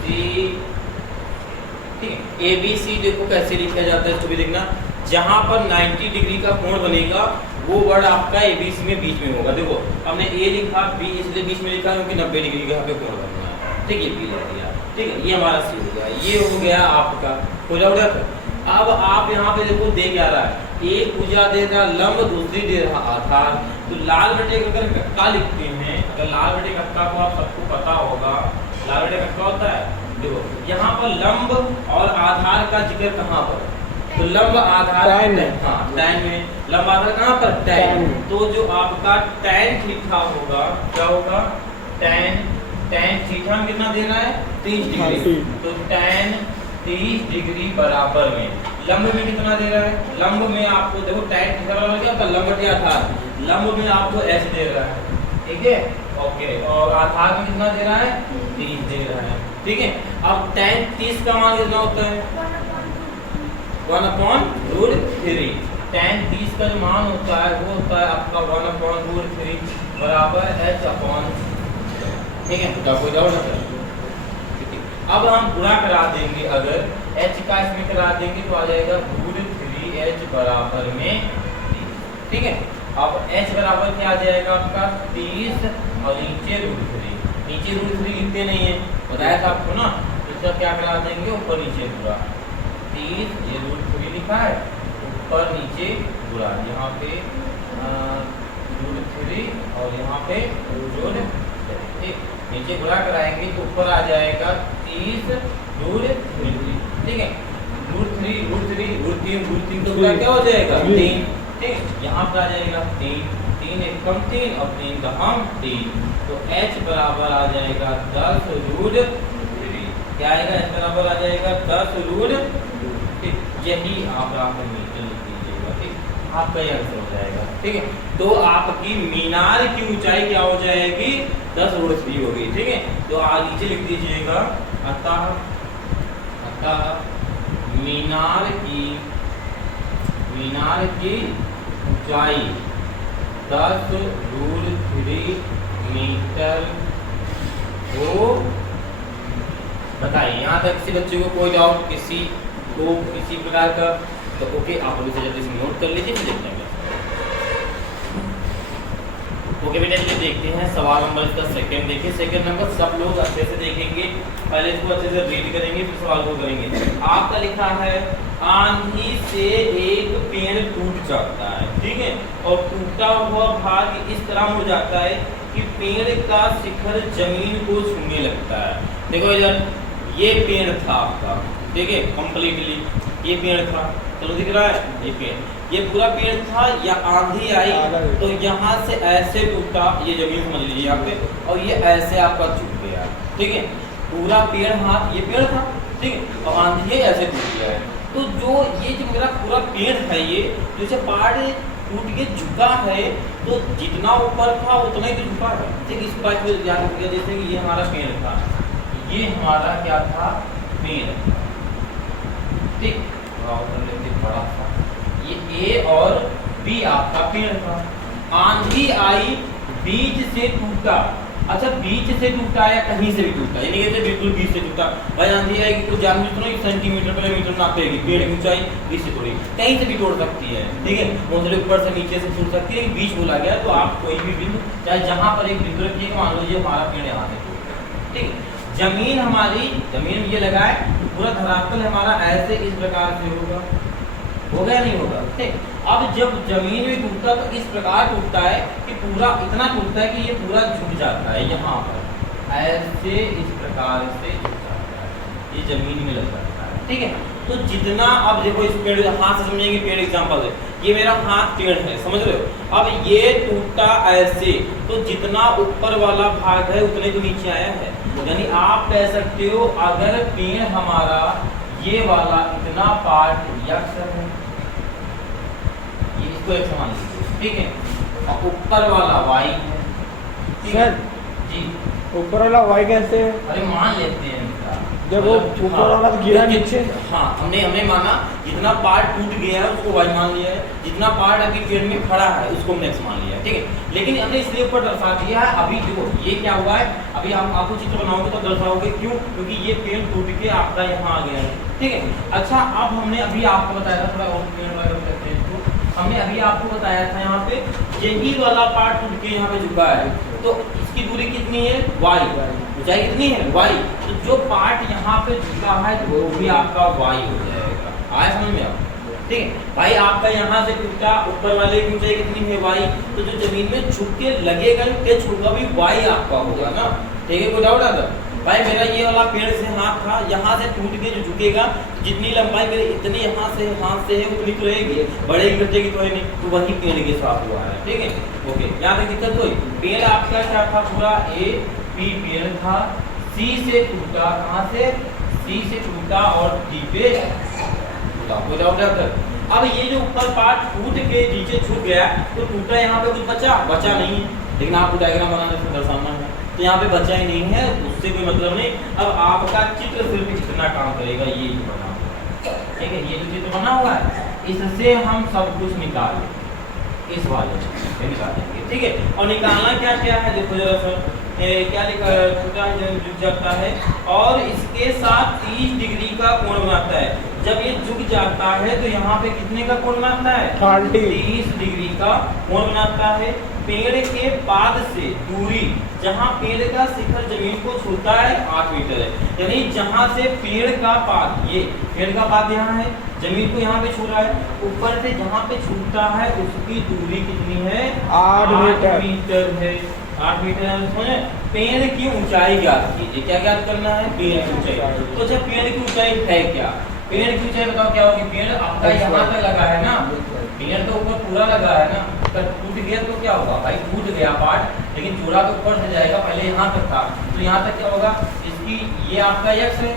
सी, ठीक है। ए बी सी देखो कैसे लिखा जाता है, इसको भी देखना। जहां पर 90 डिग्री का कोण बनेगा वो वर्ड आपका ए बी सी में बीच में होगा। देखो हमने ए लिखा, बी इसलिए बीच में लिखा क्योंकि 90 डिग्री का यहाँ पे कोण बनना है, ठीक है। बी लिख दिया, ठीक है। ये हमारा सी हो गया, ये हो गया आपका पूरा हो गया। अब आप यहाँ पे देखो दे क्या रहा है, एक भुजा दे रहा लंब, दूसरी दे रहा आधार। तो लाल बटे अगर कक्का लिखते हैं, अगर लाल बटे कक्का को आप सबको पता होगा, लाल बटे कक्का होता है, देखो यहाँ पर लंब और आधार का जिक्र कहाँ पर, तो लंब आधार, हाँ टैन में, लंब आधार कहाँ पर टैन। तो जो आपका टैन लिखा होगा क्या होगा, टैन थीटा में कितना देना है 30 डिग्री। तो टैन 30 डिग्री बराबर में लंब में कितना दे रहा है, लंब में आपको देखो टैन थीटा बराबर क्या होता है, लंब बटे आधार, लंब में आपको h दे रहा है, ठीक है, ओके। और आधार में कितना दे रहा है 30 दे रहा है, ठीक है। अब टैन 30 का मान कितना होता है 1/√3। टैन 30 का जो मान होता है वो होता है आपका 1/√3 बराबर h/, ठीक है। तो कोई डाउट नहीं, ठीक है। अब हम गुणा करा देंगे, अगर h का इसमें करा देंगे तो आ जाएगा √3h बराबर में 30, ठीक है। अब h बराबर क्या आ जाएगा आपका 30 और नीचे √3, नीचे √3 लिखते नहीं है, बताया था आपको ना। इसका क्या करा देंगे ऊपर नीचे पूरा 30, ये √3 लिखा है, ऊपर नीचे पूरा, यहाँ पे √3 और यहाँ पे √3, नीचे गुणा कराएंगे तो ऊपर आ जाएगा 30 √3, ठीक है। √3 तो क्या हो जाएगा 3, ठीक है। यहाँ पर आ जाएगा 3 एकम 3 और 3 दहम 3, तो h बराबर आ जाएगा 10 √3। क्या आएगा, h बराबर आ जाएगा 10 √3। यही आप यहाँ पे मीटर लिख दीजिएगा, ठीक, आपका ये आंसर हो जाएगा, ठीक है। तो आपकी मीनार की ऊंचाई क्या हो जाएगी, 10 √3 होगी, ठीक है। तो नीचे लिख दीजिएगा अतः मीनार की ऊंचाई 10 √3 मीटर हो। बताइए यहाँ तक किसी बच्चे को कोई डाउट, किसी प्रकार का? तो ओके, आप लोग इसे जल्दी से नोट कर लीजिए, फिर देखते हैं। ओके बेटा, ये देखते हैं सवाल नंबर इसका सेकंड। देखिए सेकंड नंबर सब लोग अच्छे से देखेंगे, पहले इसको अच्छे से रीड करेंगे, फिर सवाल को करेंगे। आपका लिखा है आंधी से एक पेड़ टूट जाता है, ठीक है, और टूटा हुआ भाग इस तरह हो जाता है कि पेड़ का शिखर जमीन को छूने लगता है। देखो इधर ये पेड़ था आपका, ठीक है, कंप्लीटली ये पेड़ था, चलो दिख रहा है ये पेड़, ये पूरा पेड़ था, या आंधी आई तो यहाँ से ऐसे टूटा, ये जमीन समझ लीजिए यहाँ पे, और ये ऐसे आपका छूट गया, ठीक है, पूरा पेड़ हाथ ये पेड़ था, ठीक है, और आंधी ऐसे टूट गया है। तो जो ये जो मेरा पूरा पेड़ है, ये जैसे पार्ट टूट के झुका है, तो जितना ऊपर था उतना ही तो झुका है, ठीक। इस बात को ध्यान रखिएगा, जैसे कि ये हमारा पेड़ था, ये हमारा क्या था, पेड़, ठीक, बड़ा था, ये ए और बी आपका पेड़ था। आंधी आई, बीच से टूटा, अच्छा बीच से टूटा या कहीं से भी टूटा, यानी कहते बिल्कुल बीच से टूटा। भाई आंधी आएगी तो जान बुझ तो सेंटीमीटर पर मीटर नापेगी, पेड़ की ऊंचाई बीच से थोड़ी, कहीं से भी तोड़ सकती है, ठीक है, मोहल्ले ऊपर से नीचे से टूट सकती है, बीच बोला गया। तो आप कोई भी बिंदु, चाहे जहां पर एक बिंदु रखिएगा, मान लीजिए हमारा पेड़ यहाँ से टूट गया, ठीक। जमीन हमारी, जमीन ये लगा है, पूरा धरातल हमारा ऐसे इस प्रकार से होगा, होगा नहीं होगा, ठीक। अब जब जमीन में टूटता तो इस प्रकार टूटता है कि पूरा इतना टूटता है कि ये पूरा झुक जाता है, यहाँ पर ऐसे इस प्रकार से झुक जाता है, ये जमीन में लग जाता है, ठीक है। तो जितना, अब देखो इस पेड़ हाथ से समझेंगे, पेड़ एग्जांपल है, ये मेरा हाथ पेड़ है, समझ रहे हो। अब ये टूटा ऐसे, तो जितना ऊपर वाला भाग है उतने तो नीचे आया है, यानी आप कह सकते हो अगर पेड़ हमारा ये वाला इतना पार्ट यक्ष है, ये इसको एक समान लीजिए, ठीक है, और ऊपर वाला वाई है, सर जी। ऊपर वाला वाई कैसे है? अरे मान लेते हैं जब वो ऊपर वाला गिरा नीचे, हाँ, हमने माना जितना पार्ट टूट गया है उसको वाई मान लिया है, जितना पार्ट अभी पेड़ में खड़ा है उसको हमने एक्स मान लिया है, ठीक है। लेकिन हमने इसलिए ऊपर दर्शा दिया है, अभी देखो ये क्या हुआ है, अभी हम आपको चित्र बनाओगे तो दर्शाओगे, क्यों, क्योंकि ये पेड़ टूट के आपका यहाँ आ गया है, ठीक है। अच्छा, अब हमने अभी आपको बताया था, थोड़ा और पेड़ वाला करते हैं, तो हमने अभी आपको बताया था यहाँ पे यही वाला पार्ट टूट के यहाँ पे झुका है, तो इसकी दूरी कितनी है, वाई, ऊंचाई कितनी है, वाई। तो जो पार्ट यहाँ पे झुका है तो वो भी आपका वाई हो जाएगा, आया समझ में आप, ठीक है। भाई आपका यहाँ से टूटा, ऊपर वाले की ऊंचाई कितनी है, वाई, तो जो जमीन में झुक के लगेगा, टच होगा भी वाई आपका होगा ना, ठीक है। कोई डाउट आता? भाई मेरा ये वाला पेड़ से हाथ था, यहाँ से टूट के जो झुकेगा, जितनी लंबाई मेरे इतनी यहाँ से हाथ से है उतनी तो रहेगी, बड़े घटेगी तो है नहीं, तो वही पेड़ के साथ हुआ है, ठीक है। ओके, यहाँ तक दिक्कत हुई। पेड़ आपका क्या था, पूरा ए पी पेड़ था, सी से टूटा, कहाँ से, सी से टूटा और डी पे टूटा, कोई डाउट आता? अब ये जो ऊपर पार्ट टूट के नीचे छूट गया, तो टूटा यहाँ पे कुछ बचा नहीं है, लेकिन आपको डायग्राम बनाने से दर्शाना है, तो यहाँ पे बचा ही नहीं है, उससे कोई मतलब नहीं। अब आपका चित्र सिर्फ कितना काम करेगा, ये जो बना हुआ है, ठीक है, ये जो चित्र बना हुआ है, इससे हम सब कुछ निकाल लेंगे, इस वाले से निकालेंगे, ठीक है। और निकालना क्या क्या है, देखो जरा सर, क्या लिखा झुक जाता है और इसके साथ 30 डिग्री का कोण बनाता है। जब ये झुक जाता है तो यहाँ पे कितने का कोण बनाता है, 30 डिग्री का कोण बनाता है। पेड़ के पाद से दूरी, जहाँ पेड़ का शिखर जमीन को छूता है 8 मीटर है, यानी जहाँ से पेड़ का पाद, ये पेड़ का पाद यहाँ है, जमीन को यहाँ पे छू रहा है, ऊपर से जहाँ पे छूता है उसकी दूरी कितनी है, 8 मीटर है, 8 मीटर। समझे? पेड़ की ऊंचाई ज्ञात कीजिए, क्या ज्ञात करना है, पेड़ की ऊंचाई। तो जब पेड़ की ऊंचाई है क्या, पेड़ की ऊंचाई बताओ क्या होगी, पेड़ आपका यहाँ पे लगा है ना, पेड़ तो ऊपर पूरा लगा है ना, अगर टूट गया तो क्या होगा भाई, टूट गया पार्ट, लेकिन जोड़ा तो ऊपर से जाएगा, पहले यहाँ तक था, तो यहाँ तक क्या होगा, इसकी ये आपका एक्स है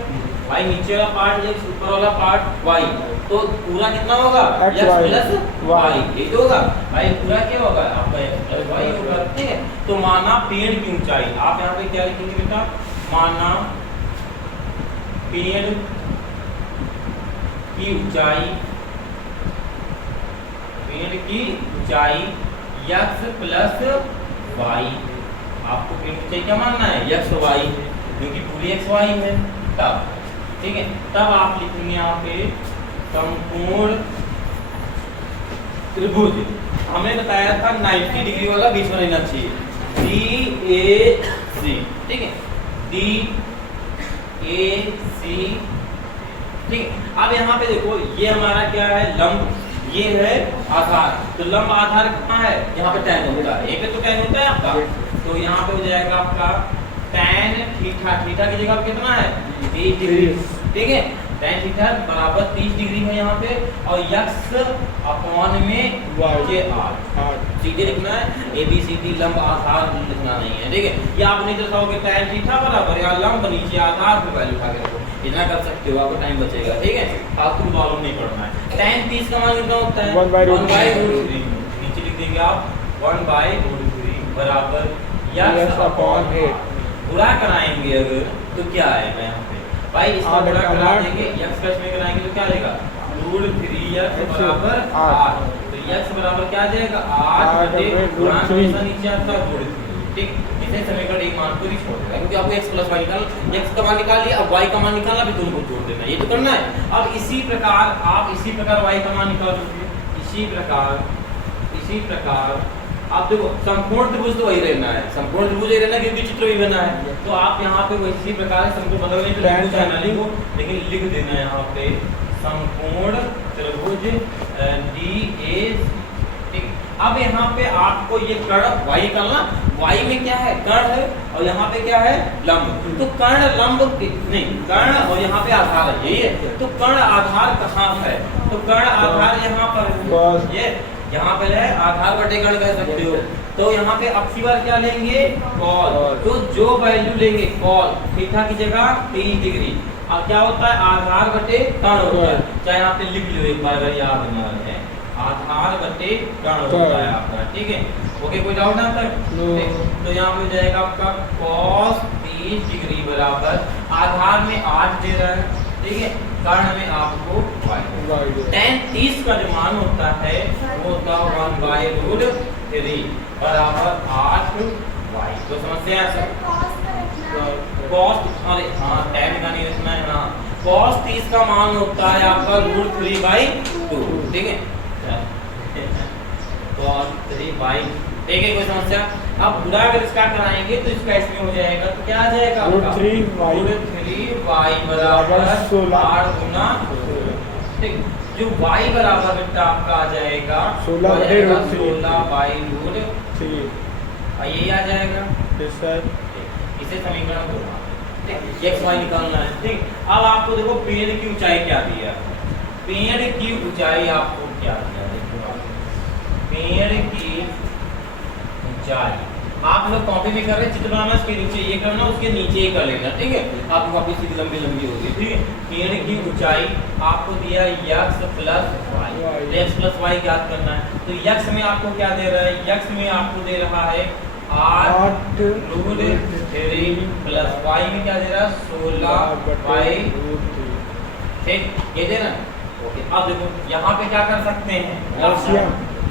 भाई, नीचे वाला पार्ट एक्स, ऊपर वाला पार्ट वाई, तो पूरा कितना होगा X, x Y, plus Y। Y, ये तो होगा भाई, पूरा क्या होगा आपका x प्लस वाई होगा, ठीक है। तो माना पेड़ की ऊंचाई, आप यहाँ पे क्या लिखेंगे बेटा, माना पेड़ की ऊंचाई, पेड़ की ऊंचाई x प्लस वाई, आपको पेड़ की ऊंचाई क्या मानना है, x वाई, क्योंकि पूरी x वाई है, तब ठीक है, तब आप लिखेंगे यहाँ पे समकोण त्रिभुज, हमें बताया था 90 डिग्री वाला बीच में रहना चाहिए, DAC, ठीक है, DAC, ठीक है। अब यहाँ पे देखो ये हमारा क्या है, लंब, ये है आधार, तो लंब आधार कितना है, यहाँ पे tan होता है, एक तो tan होता है आपका, तो यहाँ पे हो जाएगा आपका tan थीटा, थीटा की जगह कितना है 30 डिग्री, ठीक है, tan थीटा बराबर 30 डिग्री है यहाँ पे, और x अपॉन में नीचे r, सीधे लिखना है, ABCD लंब आधार लिखना नहीं है, ठीक है। ये आप नहीं दर्शाओगे tan थीटा बराबर या लंब नीचे आधार पे वैल्यू उठा के रखो, इतना कर सकते हो, आपको टाइम बचेगा, ठीक है, आपको मालूम नहीं पड़ना है। tan 30 का मान कितना होता है 1/√3, नीचे लिख देंगे आप 1/√3 बराबर x अपॉन 8, गुणा कराएंगे अगर तो क्या आएगा यहाँ पे भाई, इसका गुणा करा देंगे, x का इसमें कराएंगे तो क्या आएगा √3x बराबर 8, तो x बराबर क्या आ जाएगा 8 बटे गुणा हमेशा नीचे आता है √3, ठीक। इसे समीकरण एक मान को नहीं छोड़ देगा, क्योंकि आपको x प्लस वाई निकाल, x का मान निकाल लिया, अब y का मान निकालना, भी दोनों को जोड़ देना, ये तो करना है। अब इसी प्रकार आप इसी प्रकार y का मान निकालोगे, इसी प्रकार आप देखो संपूर्ण त्रिभुज तो वही रहना है, संपूर्ण त्रिभुज ही रहना, क्योंकि चित्र भी बना है, तो आप यहाँ पे इसी प्रकार संपूर्ण बदलने के लिए कुछ ना लिखो, लेकिन लिख देना है यहाँ पे संपूर्ण त्रिभुज DAC, ठीक। अब यहाँ पे आपको ये कर्ण y निकालना, y में क्या है कर्ण है, और यहाँ पे क्या है लंब, तो कर्ण लंब नहीं, कर्ण और यहाँ पे आधार है, यही है, तो कर्ण आधार कहाँ है, तो कर्ण आधार यहाँ पर है, ये यहाँ पे है आधार बटे कर्ण कह सकते हो, तो यहाँ पे अपसी बार क्या लेंगे कॉल, तो जो वैल्यू लेंगे कॉल थीटा की जगह 30 डिग्री, अब क्या होता है आधार बटे कर्ण होता है, चाहे यहाँ पे लिख लो एक बार अगर याद ना रहे, आधार बटे कर्ण होता है आपका, ठीक है, ओके, कोई डाउट ना तक, तो यहाँ पे हो जाएगा आपका cos 30 डिग्री बराबर आधार में 8 दे रहा है, ठीक है, कर्ण में आपको y, tan 30 का जो मान होता है वो होता है 1/√3 बराबर 8y, तो समस्या है सर, cos, अरे हाँ tan का नहीं रखना है ना, cos 30 का मान होता है आपका √3/2, ठीक है, cos 3/, ठीक है, कोई समस्या। अब पूरा अगर इसका कराएंगे तो इसका इसमें हो जाएगा, तो क्या आ जाएगा √3y बराबर 8 गुना, ठीक, जो y बराबर बेटा आपका आ जाएगा 16/√3, ये आ जाएगा, इसे समीकरण 2, ठीक, x y निकालना है, ठीक। अब आपको देखो पेड़ की ऊंचाई क्या दी है, पेड़ की ऊंचाई आपको क्या दिया, देखो पेड़ की ऊंचाई, आप लोग कॉपी भी कर रहे हैं, चित्र बनाना, इसके नीचे ये करना, उसके नीचे ये कर लेना, ठीक है, आपकी कॉपी सीधी लंबी लंबी होगी, ठीक है। पेड़ की ऊंचाई आपको दिया x plus Y, x plus Y ज्ञात करना है, तो x में आपको क्या दे रहा है, x में आपको दे रहा है 8√3 प्लस y में क्या दे रहा है 16/√3, ठीक, ये दे रहा है, ओके। अब देखो यहाँ पे क्या कर सकते हैं,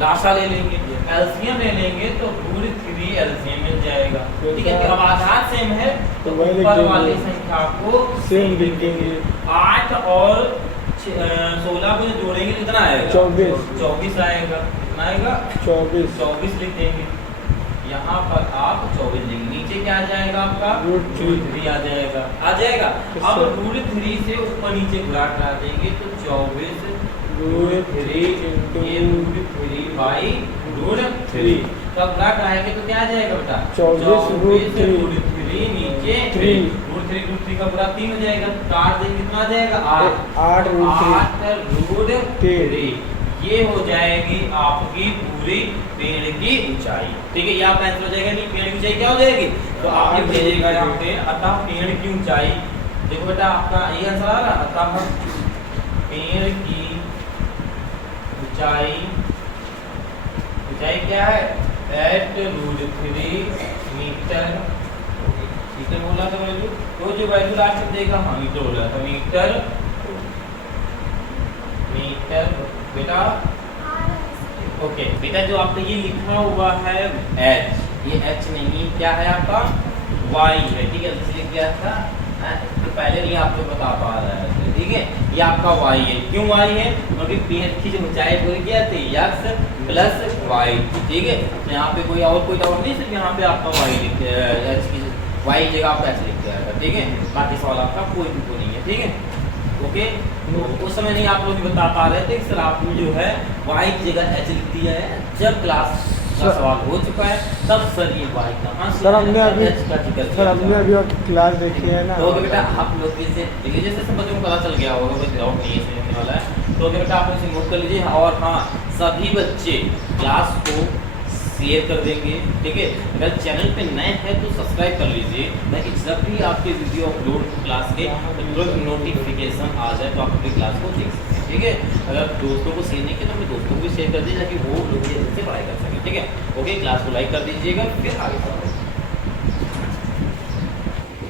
लाशा ले लेंगे, एलसीएम ले लेंगे, तो √3 एलसीएम मिल जाएगा, ठीक है। अब आधार सेम है तो ऊपर वाली संख्या को सेम लिखेंगे, 8 और 16 को जोड़ेंगे कितना आएगा 24 आएगा, कितना आएगा 24 लिख देंगे, यहाँ पर आप 24 लिखेंगे, नीचे क्या आ जाएगा आपका √3 आ जाएगा, अब √3 से ऊपर नीचे गुणा करा देंगे तो 24 √3/√3, तो अब गुणा कराएंगे तो क्या आ जाएगा बेटा 24√3 नीचे 3 का पूरा 3 हो जाएगा, काट देंगे कितना आ जाएगा 8√3, ये हो जाएगी आपकी पूरी पेड़ की ऊंचाई, ठीक है, ये आपका आंसर हो जाएगा, नहीं पेड़ की ऊंचाई क्या हो जाएगी, तो आपने भेजेगा यहाँ पे, अतः पेड़ की ऊंचाई, देखो बेटा आपका ये आंसर आ रहा, अतः पेड़ की ऊंचाई क्या है √3 मीटर। मीटर बोला था वैल्यू, तो जो वैल्यू लास्ट में देगा हाँ मीटर बोला था, मीटर बेटा। ओके बेटा, जो आपका ये लिखा हुआ है h, ये h नहीं क्या है आपका y है, ठीक है। इसलिए क्या था तो पहले नहीं आपको बता पा रहा है, ठीक है। ये आपका y है, क्यों y है क्योंकि पेड़ की जो ऊंचाई पूरी क्या थी x प्लस y, ठीक है। तो यहाँ पे कोई और कोई डाउट नहीं, सिर्फ यहाँ पे आपका y लिख h की y जगह आपका h लिख दिया है, ठीक है। बाकी सवाल आपका कोई भी नहीं है, ठीक है। ओके, तो उस समय नहीं आप लोग भी बता पा रहे थे सर आपने जो है y की जगह h लिख दिया है। जब क्लास का सवाल हो चुका है तब सर ये y कहाँ से सर हमने अभी h का जिक्र सर किया हमने अभी क्लास देखी है ना। तो ओके बेटा, आप लोग इसे देखिए, जैसे सब बच्चों को पता चल गया होगा, कोई डाउट नहीं है इसमें होने वाला है। तो ओके बेटा, आप इसे नोट कर लीजिए। और हाँ, सभी बच्चे क्लास को शेयर कर देंगे, ठीक है। अगर चैनल पे नए हैं तो सब्सक्राइब कर लीजिए, ताकि जब भी आपके वीडियो अपलोड क्लास के तुरंत नोटिफिकेशन आ जाए तो आप अपनी क्लास को देख सकें, ठीक है। अगर दोस्तों को शेयर नहीं किया तो अपने दोस्तों को भी शेयर कर दीजिए, ताकि वो लोग भी अच्छे से पढ़ाई कर सकें, ठीक है। ओके, क्लास को लाइक कर दीजिएगा, फिर आगे बढ़ो।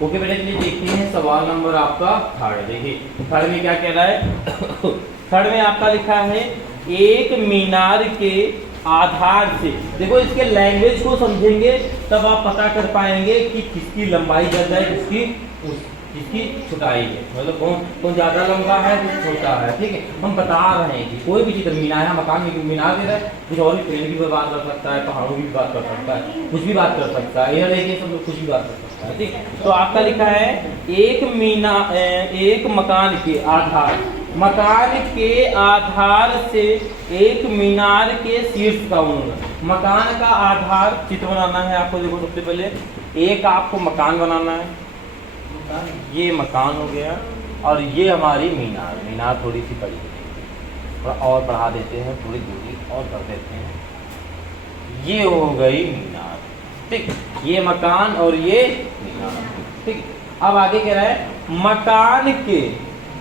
ओके बेटा, चलिए देखते हैं सवाल नंबर आपका थर्ड। देखिए थर्ड में क्या कह रहा है थर्ड में आपका लिखा है एक मीनार के आधार से, देखो इसके लैंग्वेज को समझेंगे तब आप पता कर पाएंगे कि किसकी लंबाई ज्यादा है, किसकी छोटाई है, मतलब कौन ज्यादा लंबा है किस छोटा है, ठीक है। हम बता रहे हैं कि कोई भी चीज मीनार है, मकान में मीनार दे रहा है, कुछ और भी पेड़ की बात कर सकता है, पहाड़ों की भी बात कर सकता है, कुछ भी बात कर सकता है, इधर देखिए सब लोग कुछ भी बात कर सकता है, ठीक। तो आपका लिखा है एक मकान के आधार, मकान के आधार से एक मीनार के शीर्ष का उन्नयन। मकान का आधार चित्र बनाना है आपको। देखो सबसे पहले एक आपको मकान बनाना है, ये मकान हो गया और ये हमारी मीनार थोड़ी सी बड़ी है, और बढ़ा देते हैं, थोड़ी दूरी और कर देते हैं, ये हो गई मीनार, ठीक। ये मकान और ये मीनार, ठीक। अब आगे कह रहा है मकान के,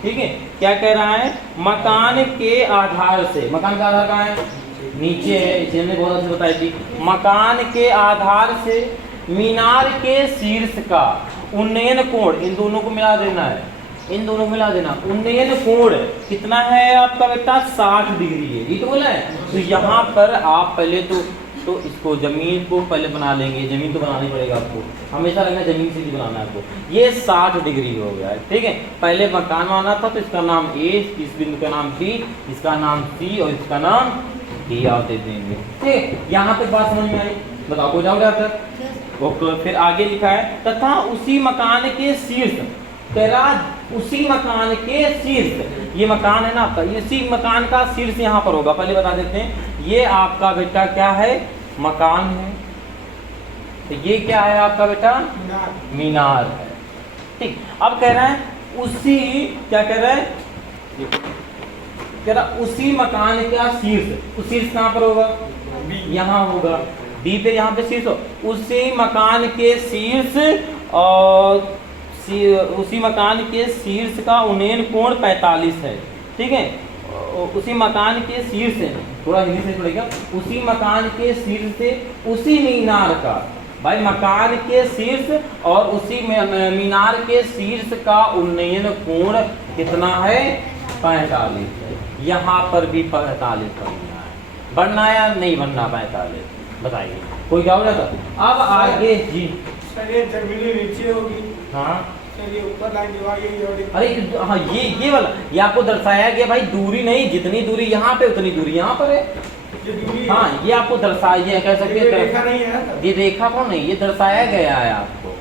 ठीक है, क्या कह रहा है मकान के आधार से। मकान का आधार कहाँ है, नीचे है, इसे हमने बहुत अच्छे बताई थी। मकान के आधार से मीनार के शीर्ष का उन्नयन कोण, इन दोनों को मिला देना है, इन दोनों को मिला देना। उन्नयन कोण कितना है आपका बेटा 60 डिग्री है, ये तो बोला है। तो यहाँ पर आप पहले तो इसको जमीन को पहले बना लेंगे, जमीन तो बनानी पड़ेगा आपको, हमेशा लगना जमीन से ही बनाना है आपको। ये 60 डिग्री हो गया है, ठीक है। पहले मकान बनाना था तो इसका नाम ए, इस बिंदु का नाम बी, इसका नाम सी और इसका नाम डी आप दे देंगे, ठीक। यहाँ तक बात समझ में आई, बताओ कोई डाउट आता है? ओके, फिर आगे लिखा है तथा उसी मकान के शीर्ष, तेरा उसी मकान के शीर्ष, ये मकान है ना आपका, इसी मकान का शीर्ष यहाँ पर होगा। पहले बता देते हैं, ये आपका बेटा क्या है मकान है, तो ये क्या है आपका बेटा मीनार है, ठीक। अब कह रहा है उसी, क्या कह रहा है, कह रहा उसी मकान का शीर्ष, तो शीर्ष कहाँ पर होगा, यहाँ होगा, डी पे यहाँ पे शीर्ष हो, उसी मकान के शीर्ष और उसी मकान के शीर्ष का उन्नयन कोण 45 है, ठीक है। उसी मकान के शीर्ष से, थोड़ा हिंदी से पड़ेगा, उसी मकान के शीर्ष से उसी मीनार का, भाई मकान के शीर्ष और उसी मीनार के शीर्ष का उन्नयन कोण कितना है 45 है। यहाँ पर भी 45 बनना है, बनना है या नहीं बनना 45, बताइए कोई डाउट है? अब आगे जी, जमीन नीचे होगी, हाँ ये ऊपर लाइन दीवार यही होगी। अरे हाँ, ये वाला ये आपको दर्शाया गया भाई, दूरी नहीं, जितनी दूरी यहाँ पे उतनी दूरी यहाँ पर है। हाँ, ये आपको दर्शाया, ये कह सकते हैं रेखा नहीं है, ये रेखा को नहीं, ये दर्शाया गया है आपको,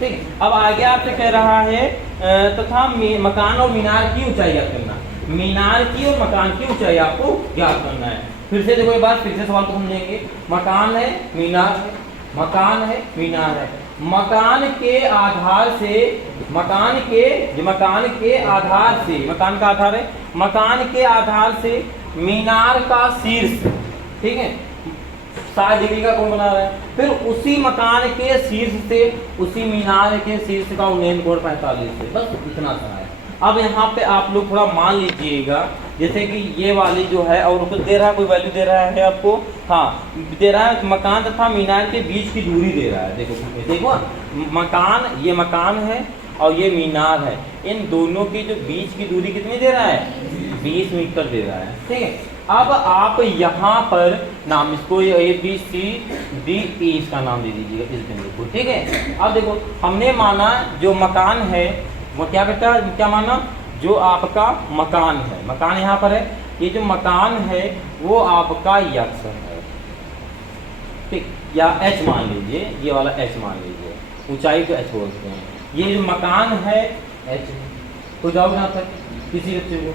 ठीक। अब आगे आपसे कह रहा है तथा मकान और मीनार की ऊंचाई ज्ञात करना, मीनार की और मकान की ऊंचाई आपको ज्ञात करना है। फिर से देखो एक बार, फिर से सवाल को समझेंगे। मकान है, मीनार है, मकान है, मीनार है। मकान के आधार से, मकान के आधार से, मकान का आधार है, मकान के आधार से मीनार का शीर्ष, ठीक है, 60 डिग्री का कोण बना रहा है। फिर उसी मकान के शीर्ष से उसी मीनार के शीर्ष का उन्नयन कोण 45 है। बस इतना सा है। अब यहाँ पे आप लोग थोड़ा मान लीजिएगा, जैसे कि ये वाली जो है और कुछ दे रहा है, कोई वैल्यू दे रहा है आपको, हाँ दे रहा है, मकान तथा मीनार के बीच की दूरी दे रहा है। देखो देखो मकान, ये मकान है और ये मीनार है, इन दोनों की जो बीच की दूरी कितनी दे रहा है, 20 मीटर दे रहा है। ठीक है, अब आप यहाँ पर नाम इसको ABCDE इसका नाम दे दीजिएगा इस बिंदु को। ठीक है, अब देखो हमने माना जो मकान है वो क्या बेटा, क्या माना, जो आपका मकान है, मकान यहाँ पर है, ये जो मकान है वो आपका यक्ष है। ठीक, या H मान लीजिए, ये वाला H मान लीजिए, ऊंचाई को H बोलते हैं। ये जो मकान है H, तो जाओ यहाँ तक किसी बच्चे को,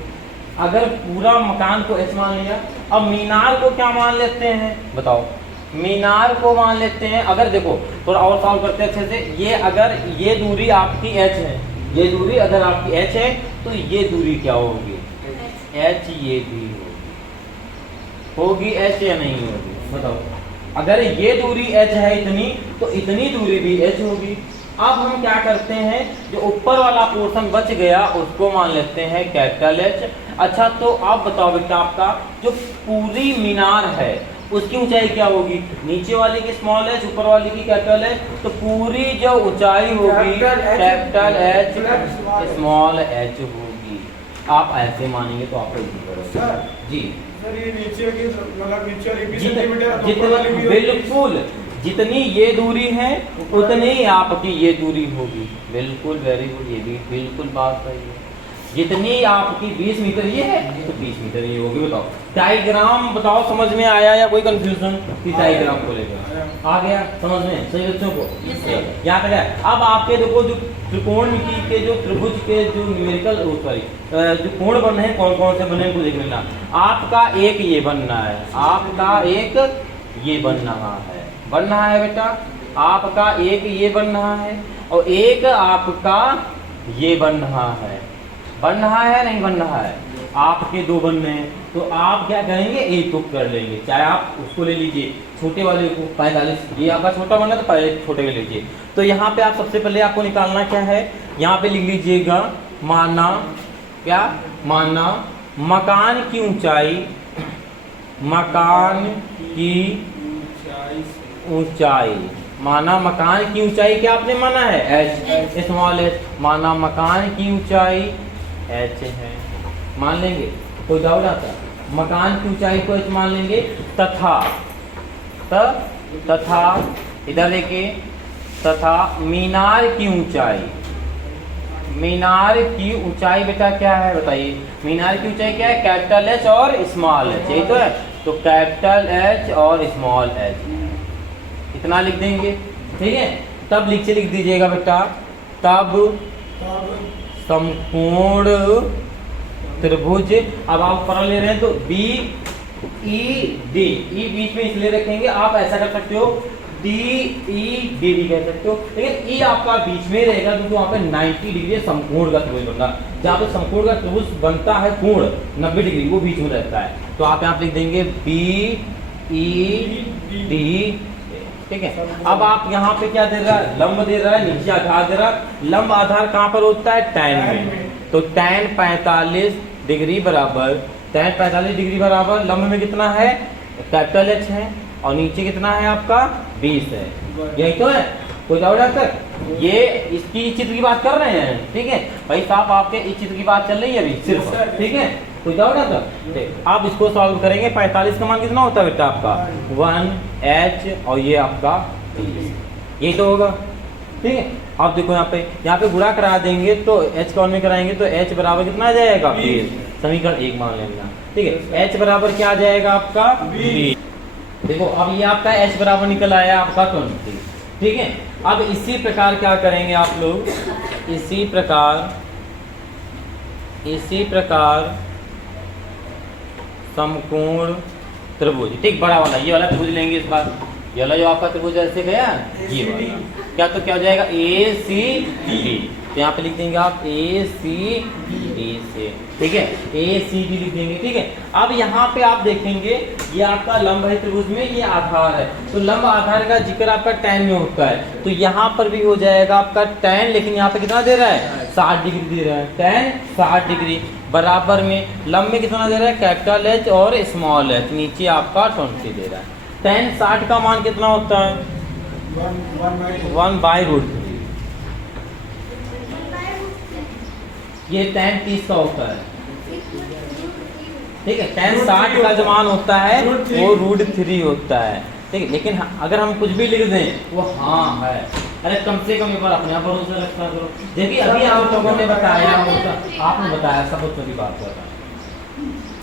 अगर पूरा मकान को H मान लिया, अब मीनार को क्या मान लेते हैं बताओ, मीनार को मान लेते हैं, अगर देखो थोड़ा और सॉल्व करते हैं अच्छे से, ये अगर ये दूरी आपकी H है, ये दूरी अगर आपकी H है तो ये दूरी क्या होगी, H, ये भी होगी H या नहीं होगी बताओ, अगर ये दूरी H है इतनी, तो इतनी दूरी भी H होगी। अब हम क्या करते हैं, जो ऊपर वाला पोर्शन बच गया उसको मान लेते हैं कैपिटल H। अच्छा तो आप बताओ बेटा, आपका जो पूरी मीनार है उसकी ऊंचाई क्या होगी, नीचे वाली की स्मॉल h, ऊपर वाली की कैपिटल H, तो पूरी जो ऊंचाई होगी कैपिटल H स्मॉल h होगी। आप ऐसे मानेंगे तो आपको सर जी सर ये नीचे की मतलब नीचे वाली 20 सेंटीमीटर, ऊपर वाली भी बिल्कुल जितनी ये दूरी है उतनी ही आपकी ये दूरी होगी। बिल्कुल वेरी गुड, ये भी बिल्कुल बात सही है। जितनी आपकी 20 मीटर ये है तो 20 मीटर ये होगी। बताओ डायग्राम बताओ समझ में आया या कोई कंफ्यूजन कि डायग्राम को लेकर आ गया समझ में सही बच्चों को? यहाँ तक है। अब आपके देखो जो त्रिकोणमिति के जो त्रिभुज के जो न्यूमेरिकल सॉरी जो कोण बन रहे हैं कौन कौन से बने हैं देख लेना। आपका एक ये बनना है, आपका एक ये बन रहा है बेटा, आपका एक ये बन रहा है और एक आपका ये बन रहा है नहीं बन रहा है, आपके दो बन रहे हैं। तो आप क्या करेंगे, एक टुक कर लेंगे, चाहे आप उसको ले लीजिए छोटे वाले को 45, ये आपका छोटा बना तो पहले छोटे के लीजिए। तो यहाँ पे आप सबसे पहले आपको निकालना क्या है, यहाँ पे लिख लीजिएगा माना क्या, माना मकान की ऊंचाई, मकान की ऊंचाई, माना मकान की ऊंचाई क्या आपने माना है h स्मॉल h, माना मकान की ऊंचाई h है, मान लेंगे कोई डाउट आता है, मकान की ऊंचाई को h मान लेंगे तथा इधर देखिए तथा मीनार की ऊंचाई, मीनार की ऊंचाई बेटा क्या है बताइए, मीनार की ऊंचाई क्या है कैपिटल H और स्मॉल h, यही तो है, तो कैपिटल H और स्मॉल h इतना लिख देंगे। ठीक है, तब लिख दीजिएगा बेटा, तब समकोण त्रिभुज, अब आप ऊपर ले रहे हैं तो BED, ई बीच में इसलिए रखेंगे, आप ऐसा कर सकते हो DED भी कह सकते हो, लेकिन ई आपका बीच में रहेगा क्योंकि वहाँ पे 90 डिग्री समकोण का त्रिभुज बनता है, जहाँ पे समकोण का त्रिभुज बनता है कोण 90 डिग्री वो बीच में रहता है, तो आप यहाँ लिख देंगे BED। ठीक है, अब आप यहाँ पे क्या दे रहा है, लंब दे रहा है, नीचे आधार दे रहा है, लंब आधार कहाँ पर होता है tan में, तो tan 45 डिग्री बराबर, tan 45 डिग्री बराबर लंब में कितना है कैपिटल H है और नीचे कितना है आपका 20 है, यही तो है, कोई डाउट है तक? ये इसकी चित्र की बात कर रहे हैं। ठीक है भाई साहब, आपके इस चित्र की बात चल रही है अभी सिर्फ, ठीक है कोई डाउट है तक? आप इसको सॉल्व करेंगे, 45 का मान कितना होता है बेटा आपका 1h और ये आपका 20, यही तो होगा। ठीक है, आप देखो यहाँ पे गुणा करा देंगे तो h कौन में कराएंगे तो h बराबर कितना आ जाएगा 20, समीकरण 1 मान लेना। ठीक है, h बराबर क्या आ जाएगा आपका 20। देखो अब ये आपका h बराबर निकल आया आपका 20। ठीक है, अब इसी प्रकार क्या करेंगे आप लोग, इसी प्रकार समकोण त्रिभुज, ठीक बड़ा वाला ये वाला त्रिभुज लेंगे इस बार, ये वाला जो आपका त्रिभुज ऐसे गया ये वाला क्या, तो क्या हो जाएगा ACD, तो यहाँ पे लिख देंगे आप ACD से। ठीक है, ACD लिख देंगे। ठीक है, अब यहाँ पे आप देखेंगे ये आपका लंब है त्रिभुज में, ये आधार है, तो लंब आधार का जिक्र आपका tan में होता है, तो यहाँ पर भी हो जाएगा आपका tan, लेकिन यहाँ पे कितना दे रहा है 60 डिग्री दे रहा है, tan 60 डिग्री बराबर में लंब में कितना दे रहा है, कैपिटल एच और स्मॉल एच, नीचे आपका 20 दे रहा है। tan 60 का मान कितना होता है, 1/√3। ये tan 30 का होता है, ठीक है। tan 60 का जो मान होता है वो √3 होता है, ठीक है। लेकिन अगर हम कुछ भी लिख दें वो हाँ है, अरे कम से कम एक बार अपने आप भरोसा रखा करो। देखिए अभी आप लोगों ने बताया होगा, आपने बताया सब बच्चों की बात कर रहा है,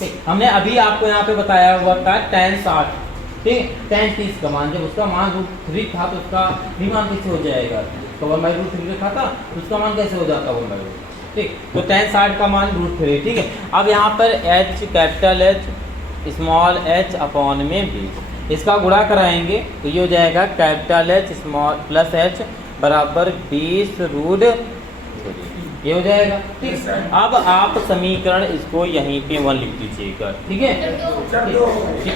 ठीक। हमने अभी आपको यहाँ पे बताया हुआ था tan 60, ठीक। tan 30 का मान, जब उसका मान √3 था तो उसका भी मान कैसे हो जाएगा, तो 1/√3 रखा था तो उसका मान कैसे हो जाता 1/√3, ठीक। तो tan 60 का मान √3, ठीक है। अब यहाँ पर h capital H small h upon में 20, इसका गुणा कराएंगे तो ये हो जाएगा capital H small plus h बराबर 20√3, ये हो जाएगा, ठीक। अब आप समीकरण इसको यहीं पे 1 लिख दीजिएगा, ठीक है।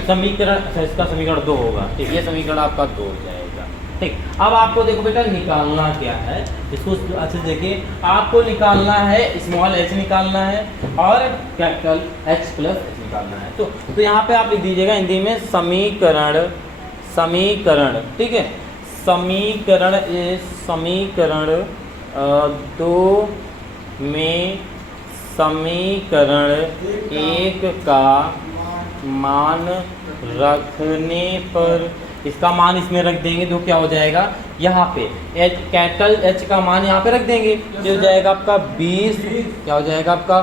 समीकरण, अच्छा इसका समीकरण 2 होगा, ठीक। ये समीकरण आपका 2 हो जाएगा, ठीक। अब आपको देखो बेटा निकालना क्या है, इसको अच्छे से देखिए, आपको निकालना है स्मॉल h निकालना है और कैपिटल H प्लस h निकालना है। तो यहाँ पे आप लिख दीजिएगा हिंदी में समीकरण, ठीक है। समीकरण 2 में समीकरण 1 का मान रखने पर इसका मान इसमें रख देंगे तो क्या हो जाएगा, यहाँ पे कैपिटल H का मान यहाँ पे रख देंगे, ये हो जाएगा आपका 20, क्या हो जाएगा आपका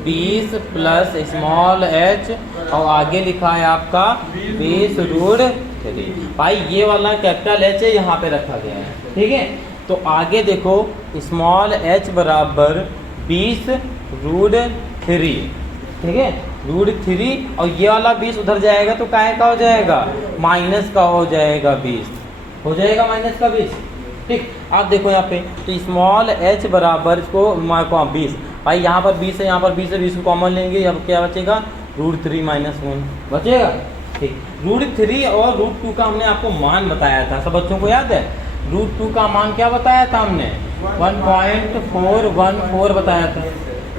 20 प्लस स्मॉल h और आगे लिखा है आपका 20√3। भाई ये वाला कैपिटल H है यहाँ पे रखा गया है, ठीक है। तो आगे देखो स्मॉल h बराबर 20√3, ठीक है, √3 और ये वाला 20 उधर जाएगा तो काहे का हो जाएगा, माइनस का हो जाएगा, 20 हो जाएगा माइनस का 20, ठीक। आप देखो यहाँ पे तो स्मॉल h बराबर इसको 20, भाई यहाँ पर 20 है, यहाँ पर 20 है, 20 को कॉमन लेंगे, अब क्या बचेगा √3 - 1 बचेगा, ठीक। √3 और √2 का हमने आपको मान बताया था, सब बच्चों को याद है। √2 का मान क्या बताया था हमने, 1.414 बताया था,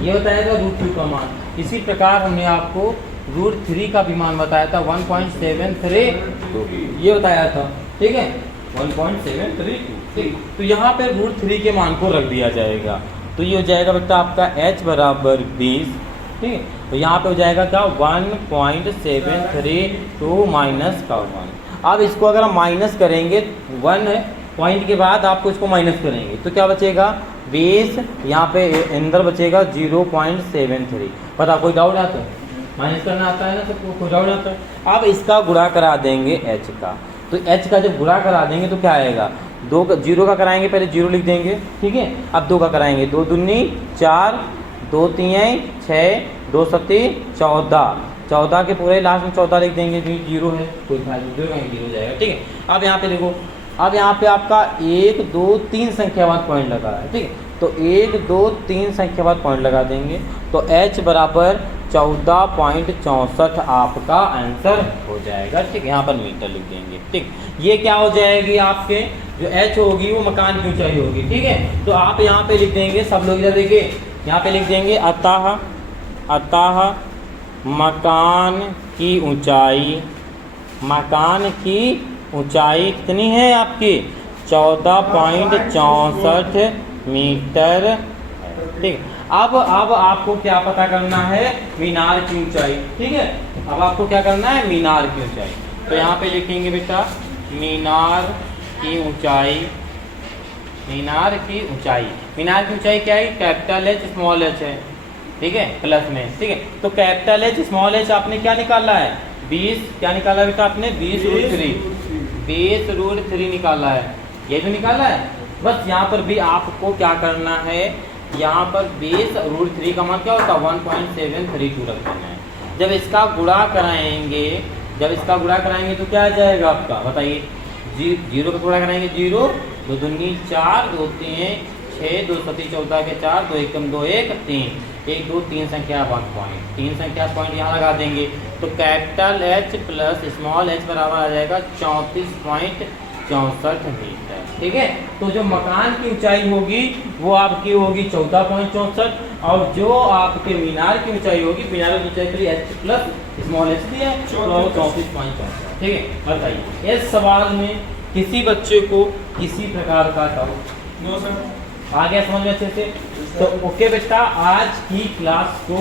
ये बताया था √2 का मान। इसी प्रकार हमने आपको √3 का भी मान बताया था 1.732, ये बताया था, ठीक है, 1.732, ठीक। तो यहाँ पे √3 के मान को रख दिया जाएगा, तो ये हो जाएगा बेटा आपका h बराबर 20, ठीक है। तो यहाँ पे हो जाएगा क्या 1.732 माइनस का 1। अब इसको अगर हम माइनस करेंगे 1 पॉइंट के बाद आपको इसको माइनस करेंगे तो क्या बचेगा 20, यहाँ पे अंदर बचेगा 0.73। पता कोई डाउट आता है, माइनस करना आता है ना सबको, कोई डाउट आता है। अब इसका गुणा करा देंगे h का, तो h का जब गुणा करा देंगे तो क्या आएगा, 2 का 0 का कराएंगे, पहले 0 लिख देंगे, ठीक है। अब 2 का कराएंगे, 2 दूनी 4, 2 तीन 6, 2 सती 14, 14 के पूरे लास्ट में 14 लिख देंगे, 0 है, कोई फायदा 0 हो जाएगा, ठीक है। अब यहाँ पे देखो, अब यहाँ पे आपका 1 2 3 संख्या बाद पॉइंट लगा है, ठीक है। तो 1 2 3 संख्या बाद पॉइंट लगा देंगे तो h बराबर 14.64 आपका आंसर हो जाएगा, ठीक। यहाँ पर मीटर लिख देंगे, ठीक। ये क्या हो जाएगी, आपके जो h होगी वो मकान की ऊंचाई होगी, ठीक है। तो आप यहाँ पे लिख देंगे, सब लोग इधर देखिए, यहाँ पे लिख देंगे अतः मकान की ऊंचाई कितनी है आपकी, 14.64 मीटर, ठीक। अब आपको क्या पता करना है, मीनार की ऊंचाई, ठीक है। अब आपको क्या करना है, मीनार की ऊंचाई, तो यहाँ पे लिखेंगे बेटा मीनार की ऊंचाई क्या है, कैपिटल H स्मॉल h है, ठीक है, प्लस में, ठीक है। तो कैपिटल H स्मॉल h आपने क्या निकाला है, 20, क्या निकाला बेटा आपने 20√3 निकाला है, ये जो निकाला है। बस यहाँ पर भी आपको क्या करना है, यहाँ पर 20√3 का मान क्या होता है 1.732 रख देना है। जब इसका गुणा कराएंगे तो क्या आ जाएगा आपका, बताइए, 0 का गुणा कराएंगे 0, 2 दूनी 4, 2 तीन 6, 2 सती 14 के 4, 2 एकम 2 1 3, 1 2 3 संख्या 1 पॉइंट, 3 संख्या पॉइंट यहाँ लगा देंगे तो capital H plus small h बराबर आ जाएगा 34.64 मीटर। ठीक है। तो जो मकान की ऊंचाई होगी वो आपकी होगी 14.64 और जो आपके मीनार की ऊंचाई होगी, मीनार की ऊंचाई के लिए h प्लस स्मॉल h दिया है तो 34.64। ठीक है, बताइए इस सवाल में किसी बच्चे को किसी प्रकार का डाउट? No sir. आ गया समझ में अच्छे से? तो ओके बेटा, आज की क्लास को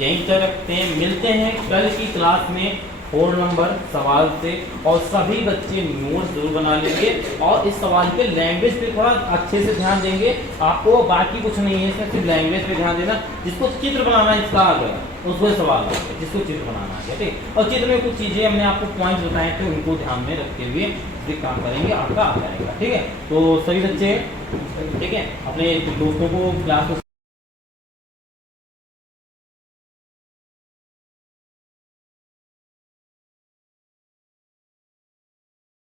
यहीं तक रखते हैं, मिलते हैं कल की क्लास में 4 नंबर सवाल से। और सभी बच्चे नोट्स जरूर बना लेंगे और इस सवाल पे लैंग्वेज पे थोड़ा अच्छे से ध्यान देंगे। आपको बाकी कुछ नहीं है इसमें, सिर्फ लैंग्वेज पे ध्यान देना। जिसको चित्र बनाना इसका आ गया उसको सवाल आ गया, जिसको चित्र बनाना आ गया। ठीक, और चित्र में कुछ चीज़ें हमने आपको पॉइंट्स बताए थे, उनको ध्यान में रखते हुए काम करेंगे, आपका आ जाएगा। ठीक है, तो सभी बच्चे ठीक है अपने दोस्तों को क्लास को